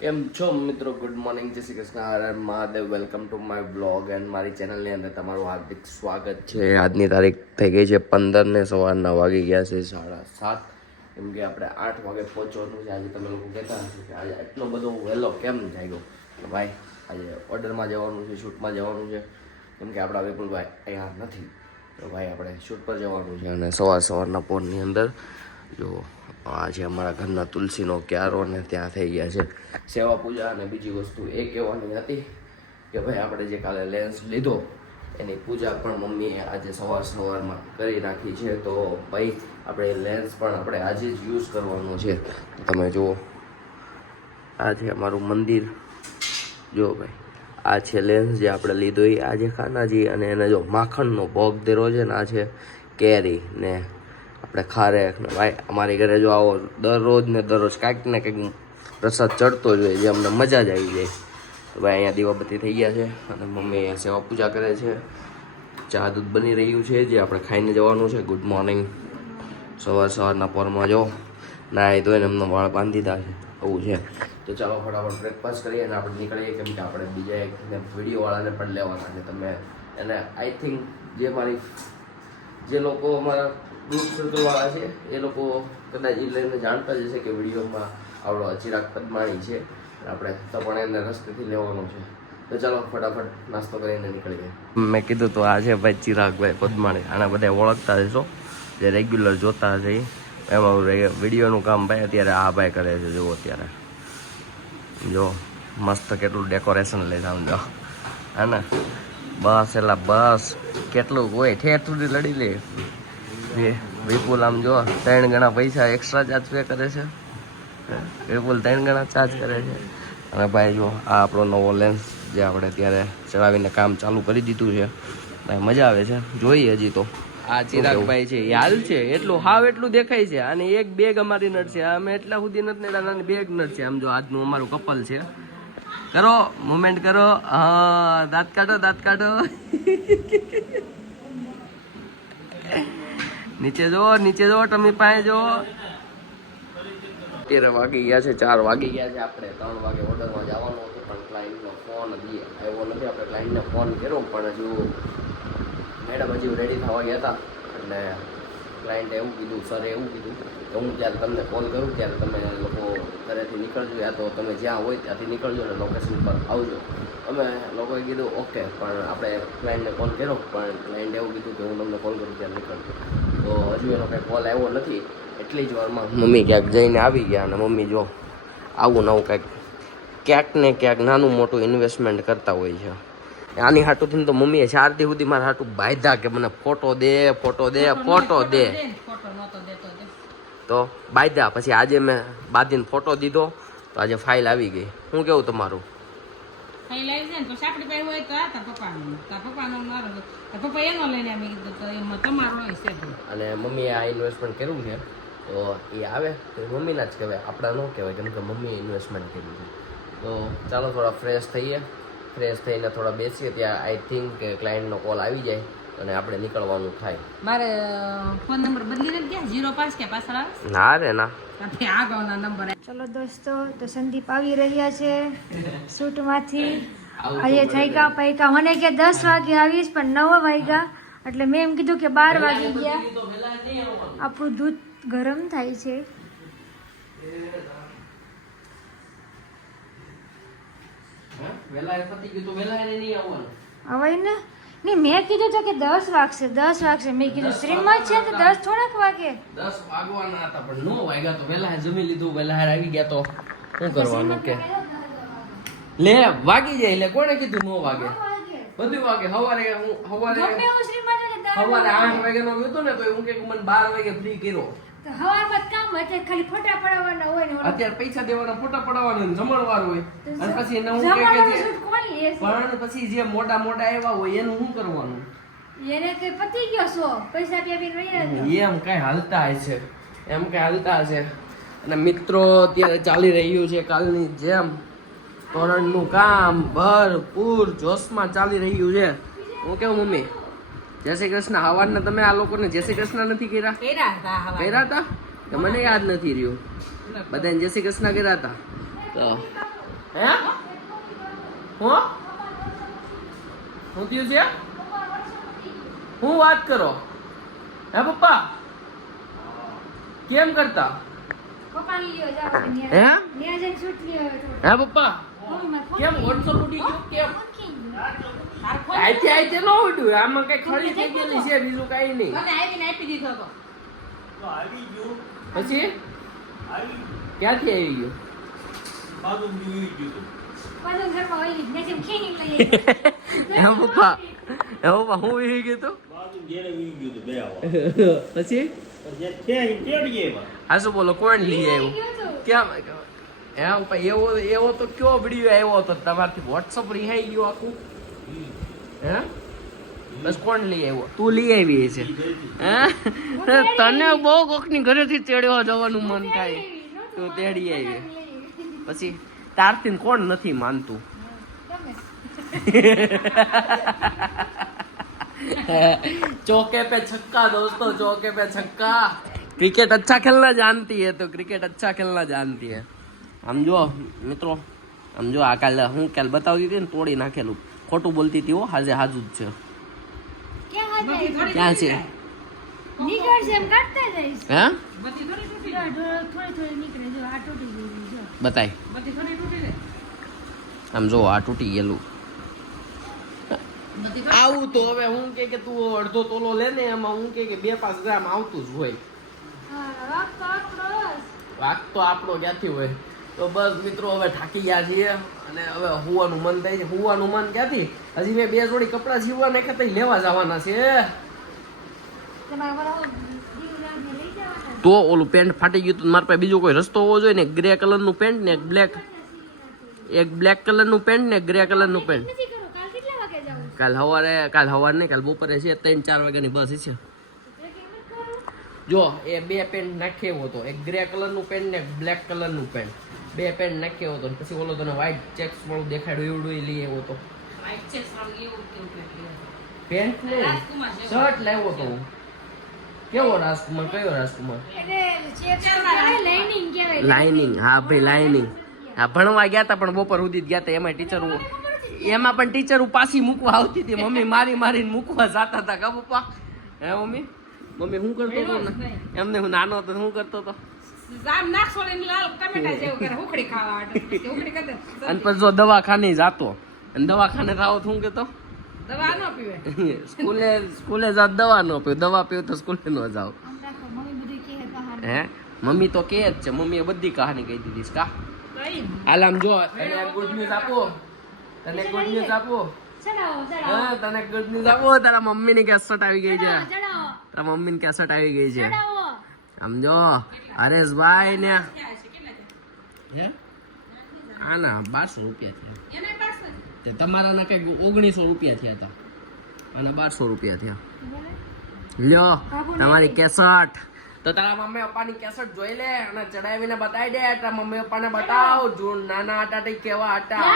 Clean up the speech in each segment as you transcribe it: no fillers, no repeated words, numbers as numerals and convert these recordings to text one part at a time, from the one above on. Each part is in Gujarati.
કેમ છો મિત્રો? ગુડ મોર્નિંગ, જય શ્રી કૃષ્ણ, હર હર Mahadev. Welcome to my blog and મારી ચેનલની અંદર તમારું હાર્દિક સ્વાગત છે. આજની તારીખ થઈ ગઈ છે 15 ને સવારના વાગી ગયા છે 7:30. કેમ કે આપણે 8 વાગે પહોંચવાનું છે. આજે તમે લોકો કહેતા હશો કે આજે એટલો બધો વહેલો કેમ જાગ્યો? તો ભાઈ આજે ઓર્ડરમાં જવાનું છે, શૂટમાં જવાનું છે. કેમ કે આપણા વિપુલભાઈ અહીંયા નથી, તો ભાઈ આપણે શૂટ પર જવાનું છે. અને સવારના પોરની અંદર જો આ છે અમારા ઘરના તુલસીનો ક્યારો ને ત્યાં થઈ ગયા છે સેવા પૂજા. અને બીજી વસ્તુ એ કહેવાની હતી કે ભાઈ આપણે જે કાલે લેન્સ લીધો એની પૂજા પણ મમ્મીએ આજે સવારમાં કરી નાખી છે. તો ભાઈ આપણે લેન્સ પણ આપણે આજે જ યુઝ કરવાનું છે. તમે જુઓ, આ છે અમારું મંદિર. જો ભાઈ આ છે લેન્સ જે આપણે લીધો એ આજે ખાનાજી. અને એને જો માખણનો ભોગ દેરો છે ને, આ છે કેરી ને આપણે ખારેક ને. ભાઈ અમારી ઘરે જો આવો દરરોજ ને દરરોજ કાંઈક ને કંઈક પ્રસાદ ચડતો જ હોય, જે અમને મજા જ આવી જાય. તો ભાઈ અહીંયા દીવાબત્તી થઈ ગયા છે અને મમ્મી અહીંયા સેવા પૂજા કરે છે. ચા દૂધ બની રહ્યું છે જે આપણે ખાઈને જવાનું છે. Good morning. સવારના પોરમાં જો નાય તો એને એમનો વાળ બાંધી દીધા છે, આવું છે. તો ચાલો ફટાફટ બ્રેકફાસ્ટ કરીએ અને આપણે નીકળીએ. કેમ કે આપણે બીજા એક વિડીયોવાળાને પણ લેવાના છે. તમે એને આઈ થિંક જે લોકો અમારા ગ્રુપ સર્કલવાળા છે એ લોકો કદાચ એ લઈને જાણતા જ હશે કે વિડીયોમાં આવડો ચિરાગ પદમાણી છે. આપણે તો પણ એને રસ્તેથી લેવાનું છે. તો ચાલો ફટાફટ નાસ્તો કરીને નીકળીએ. મેં કીધું તો આ છે ભાઈ ચિરાગભાઈ પદમાણી. આને બધા ઓળખતા હશો જે રેગ્યુલર જોતા હશે. એમાં વિડીયોનું કામ ભાઈ અત્યારે આ ભાઈ કરે છે. જુઓ અત્યારે જો મસ્ત કેટલું ડેકોરેશન લઈ સમજો હા ને. બસ એટલે બસ કેટલું હોય ઠેર સુધી લડી લે. વિપુલ આમ જો 3 ગણા પૈસા એક્સ્ટ્રા ચાર્જ પે કરે છે. વિપુલ 3 ગણા ચાર્જ કરે છે. અને ભાઈ જો આ આપણો નવો લેન્સ જે આપણે ત્યારે ચડાવીને કામ ચાલુ કરી દીધું છે. ભાઈ મજા આવે છે, જોઈએ હજી તો. આ ચિરાગભાઈ છે એ હાલ છે એટલું હાવ એટલું દેખાય છે. અને એક બેગ અમારી નટ છે, અમે એટલા સુધી નથી નેડા, બેગ નટ છે. આમ જો આજનું અમારું કપલ છે. કરો મુમેન્ટ કરો, હા દાંત કાઢો દાંત કાઢો. નીચે જો તમે પાસે જો. અત્યારે વાગી ગયા છે 4 વાગી ગયા છે. આપણે 3 વાગે ઓર્ડરમાં જવાનું હતું પણ ક્લાયન્ટનો ફોન આવ્યો નથી. આપણે ક્લાયન્ટને ફોન કર્યો પણ હજુ મેડમ હજી રેડી થવા ગયા હતા. એટલે ક્લાયન્ટે એવું કીધું, સરે એવું કીધું કે હું જ્યારે તમને કોલ કરું ત્યારે તમે લોકો ઘરેથી નીકળજો, યા તો તમે જ્યાં હોય ત્યાંથી નીકળજો અને લોકેશન પર આવજો. અમે લોકોએ કીધું ઓકે, પણ આપણે ક્લાયન્ટને કોલ કર્યો પણ ક્લાયન્ટે એવું કીધું કે હું તમને કોલ કરું ત્યારે નીકળજો. તો હજુ એનો કંઈ કોલ આવ્યો નથી. એટલી જ વારમાં મમ્મી ક્યાંક જઈને આવી ગયા. અને મમ્મી જો આવું નવું ક્યાંક ને ક્યાંક નાનું મોટું ઇન્વેસ્ટમેન્ટ કરતા હોય છે. આની હાટુથી તો મમ્મીએ 4 દી સુધી મારા હાટું બાંધ્યા કે મને ફોટો દે. તો બાંધ્યા. પછી આજે મેં બાંધીને ફોટો દીધો તો આજે ફાઇલ આવી ગઈ. શું કેવું તમારું? અને મમ્મીએ આ ઇન્વેસ્ટમેન્ટ કર્યું છે તો એ આવે તો મમ્મીના જ કહેવાય, આપણા ન કહેવાય. કેમ કે મમ્મીએ ઇન્વેસ્ટમેન્ટ કર્યું છે. તો ચાલો થોડા ફ્રેશ થઈને થોડા બેસીએ. ત્યાં આઈ થિંક કે ક્લાયન્ટનો કોલ આવી જાય અને આપણે નીકળવાનું થાય. મારે ફોન નંબર બદલી નથી ગયા, 05 કે પાછળ આવે? ના રે ના, આગળના નંબર. ચલો દોસ્તો, તો સંદીપ આવી રહ્યા છે શૂટમાંથી. આજે જાયકા પૈકા મને કે 10 વાગે આવીશ પણ 9 વાગ્યા. એટલે મેં એમ કીધું કે 12 વાગી ગયા. આપણું દૂધ ગરમ થાય છે. હવે ને નહીં, મેં કીધું તો કે 10 વાગશે 10 વાગશે. મેં કીધું શ્રીમત છે તો 10 થોડાક વાગે. 10 વાગવાના હતા પણ 9 વાગ્યા. તો વહેલા જમી લીધું, વહેલા આવી ગયા તો શું કરવાનું કે લે વાગી જાય. એટલે કોણે કીધું 9 વાગે? બધું વાગે. સવારે 8 વાગ્યાનો ગયો તો ને તો હું કે મને 12 વાગે ફ્રી કર્યો. ખાલી ફોટા પડાવવાના હોય ને અત્યારે પૈસા દેવાના, ફોટા પડાવવાના, જમણવાર હોય. અને પછી એને હું કે પણ પછી જે મોટા આવ્યા હોય એનું શું કરવાનું? એને કઈ પતી ગયો છો પૈસા એમ કઈ હાલતા હશે, અને મિત્રો અત્યારે ચાલી રહ્યું છે કાલની જેમ તોરણનું કામ ભરપૂર જોશમાં ચાલી રહ્યું છે. હું કેવું મમ્મી? જય શ્રી કૃષ્ણ. હવારના તમે આ લોકોને જય શ્રી કૃષ્ણ નથી કર્યા હતા? મને યાદ નથી રહ્યું. બધાને જય શ્રી કૃષ્ણ કર્યા હતા. તો હે હું થયું છે હું વાત કરો હે પપ્પા કેમ કરતા હે હે પપ્પા કેમ WhatsApp ઉડી ગયું કેમ આઈતે ન ઉડ્યું આમાં કઈ ખરી થઈ ગયેલી છે બીજું કઈ નહીં આપી દીધો હતો પછી ક્યાંથી આવી ગયું હે પપ્પા હું વી ગયું તું પછી હા શું બોલો કોણ લઈ આવ્યું કેમ એમ એવો તો કયો વિડીયો આવ્યો હતો તમારથી WhatsApp રિહાઈ ગયું આખું હે બસ કોણ લઈ આવ્યો તું લઈ આવી છે હે તને બહુ કોકની ઘરેથી તેડવા જવાનું મન થાય તું તેડી આવી પછી તારથી કોણ નથી માનતું चौके पे छक्का दोस्तों चौके पे छक्का क्रिकेट अच्छा खेलना जानती है तो क्रिकेट अच्छा खेलना जानती है हम जो મિત્રો हम जो આ કાલે હું કાલ બતાવતી હતી ને તોડી નાખેલું ખોટું બોલતી હતી હો હાજે હાજુ જ છે ક્યાં છે હે બતાય આમ જો આ તૂટી ગયેલું આવું તો હવે હું કે તું અડધો તોલો લે ને એમાં હું કે 2-5 ગ્રામ આવતું જ હોય વાક તો આપણો ક્યાંથી હોય તો બસ મિત્રો હવે થાકી ગયા છીએ અને હવે હુવાનું મન થાય છે હુવાનું મન ક્યાંથી હજી મેં 2 જોડી કપડા સીવવા નાખ્યા તો લેવા જવાના છે તો ઓલું પેન્ટ ફાટી ગયું તો મારા પાસે બીજો કોઈ રસ્તો હોવો જોઈએ ને ગ્રે કલરનું પેન્ટ ને એક બ્લેક કલરનું પેન્ટ ને ગ્રે કલરનું પેન્ટ કાલ સવારે નહીં કાલ બપોરે છે 3-4 વાગ્યાની બસ છે જો એ 2 પેન્ટ નાખ્યો હતો એક ગ્રે કલરનું પેન્ટ ને બ્લેક કલરનું પેન્ટ 2 પેન્ટ નાખ્યો હતો પછી ઓલો તને વ્હાઈટ ચેક્સ વાળું દેખાડ્યું એવડું લઈ આવ્યો હતો પેન્ટ ને શર્ટ લાવ્યો હતો કેવો રાજકુમાર કયો રાજકુમાર લાઇનિંગ હા ભાઈ લાઇનિંગ હા ભણવા ગયા હતા પણ બપોર સુધી જ ગયા હતા એમાં પણ ટીચર પાછી મૂકવા આવતી હતી મમ્મી મારીને મૂકવા જતા હતા કા પપ્પા હે મમ્મી શું કરતો હતો એમને હું નાનો હતો શું કરતો હતો અને પછી જો દવાખાને જાતો અને દવાખાને જાવ શું કેતો દવા ન પીવે સ્કૂલે જાત દવા ન પીવ દવા પીવ તો સ્કૂલે ન જાવ હે મમ્મી તો કે જ છે મમ્મીએ બધી કહાની કહી દીધી કા હાલ આમ જો તને ગુડ ન્યૂઝ આપો તને ગુડ ન્યૂઝ આપો તારા મમ્મીની કેસેટ આવી ગઈ છે તારા મમ્મીની કેસેટ આવી ગઈ છે સમજો હરેશભાઈ ને હે આના 1200 રૂપિયા થયા તમારાના કઈક 1900 રૂપિયા થયા હતા આના 1200 રૂપિયા થયા લ્યો તમારી કેસેટ તો તારા મમ્મી પપ્પાની કેસેટ જોઈ લે અને ચડાવીને બતાવી દે તારા મમ્મી પપ્પાને બતાવ જો નાના હતા તે કેવા હતા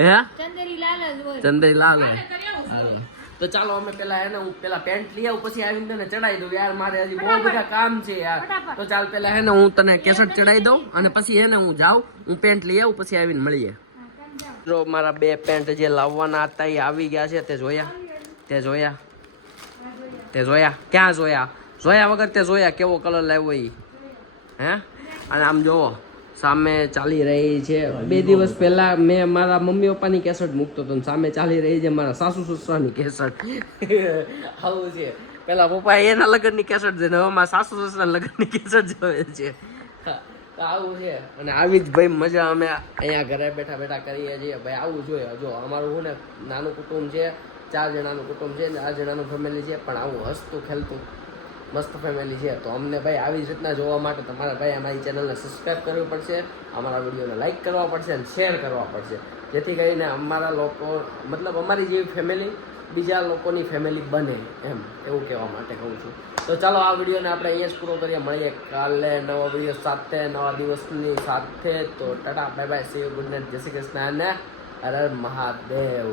હે ચંદરી લાલ તો ચાલો અમે પેલા એને હું પેલા પેન્ટ લઈ આવું પછી આવીને તને ચડાવી દઉં યાર મારે હજી બહુ બધા કામ છે યાર તો ચાલ પેલા હે ને હું તને કેસેટ ચડાવી દઉં અને પછી એને હું જાઉં હું પેન્ટ લઈ આવું પછી આવીને મળીએ જો મારા 2 પેન્ટ જે લાવવાના હતા એ આવી ગયા છે તે જોયા ક્યાં જોયા વગર તે જોયા કેવો કલર લાવ્યો એ હે અને આમ જોવો સામે ચાલી રહી છે 2 દિવસ પહેલા મેં મારા મમ્મી પપ્પાની કેસેટ મૂકતો હતો સામે ચાલી રહી છે મારા સાસુ સસરાની કેસેટ આવું છે પેલા પપ્પા એના લગ્નની કેસેટ છે હવે મારા સાસુ સસરાના લગ્નની કેસેટ જોવે છે આવું છે અને આવી જ ભાઈ મજા અમે અહીંયા ઘરે બેઠા કરીએ છીએ ભાઈ આવું જોઈએ જો અમારું શું ને નાનું કુટુંબ છે 4 જણાનું કુટુંબ છે 4 જણાનું ફેમિલી છે પણ આવું હસતું ખેલતું મસ્ત ફેમિલી છે તો અમને ભાઈ આવી જ રીતના જોવા માટે તમારે ભાઈ અમારી ચેનલને સબસ્ક્રાઈબ કરવી પડશે અમારા વિડીયોને લાઈક કરવા પડશે અને શેર કરવા પડશે જેથી કરીને અમારા લોકો મતલબ અમારી જેવી ફેમિલી બીજા લોકોની ફેમિલી બને એમ એવું કહેવા માટે કહું છું તો ચાલો આ વિડીયોને આપણે અહીંયા જ પૂરો કરીએ મળીએ કાલે નવા વિડીયો સાથે નવા દિવસની સાથે તો Tata bye bye see you good night જય શ્રી કૃષ્ણ અને હર હર મહાદેવ